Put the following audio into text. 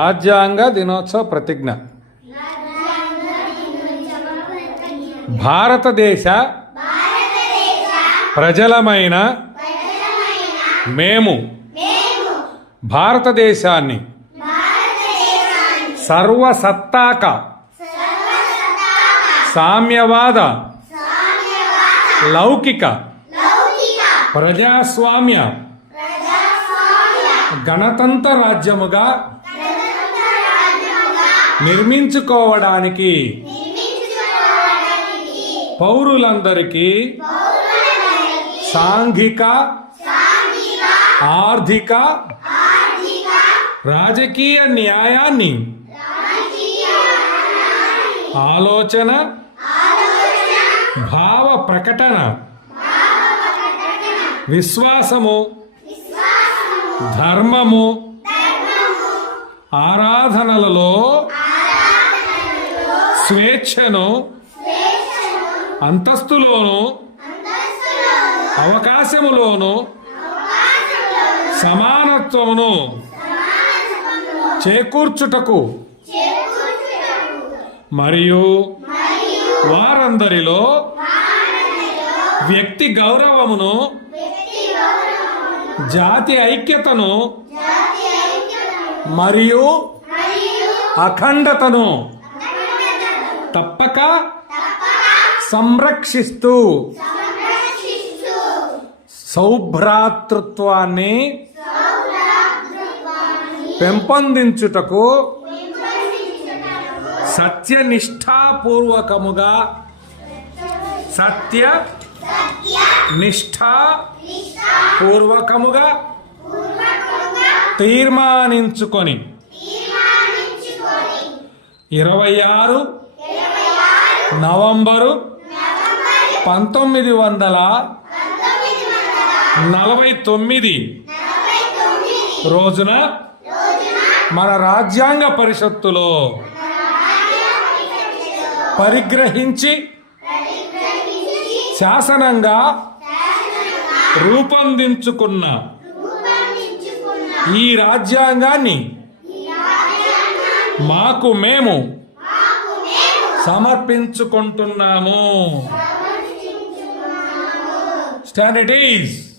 రాజ్యాంగ దినోత్సవ ప్రతిజ్ఞ. భారతదేశ ప్రజలమైన మేము భారతదేశాన్ని సర్వసత్తాక సామ్యవాద లౌకిక ప్రజాస్వామ్య గణతంత్ర రాజ్యముగా నిర్మించుకోవడానికి పౌరులందరికీ సాంఘిక ఆర్థిక రాజకీయ న్యాయాన్ని ఆలోచన భావ ప్రకటన విశ్వాసము ధర్మము ఆరాధనలలో స్వేచ్ఛను అంతస్తులోను అవకాశములోను సమానత్వమును చేకూర్చుటకు మరియు వారందరిలో వ్యక్తి గౌరవమును జాతి ఐక్యతను మరియు అఖండతను తప్పక సంరక్షిస్తూ సౌభ్రాతృత్వాన్ని పెంపొందించుటకు సత్యనిష్టాపూర్వకముగా తీర్మానించుకొని 26 నవంబరు 1949 రోజున మన రాజ్యాంగ పరిషత్తులో పరిగ్రహించి శాసనంగా రూపొందించుకున్న ఈ రాజ్యాంగాన్ని మాకు మేము సమర్పించుకుంటున్నాము. Stand it is.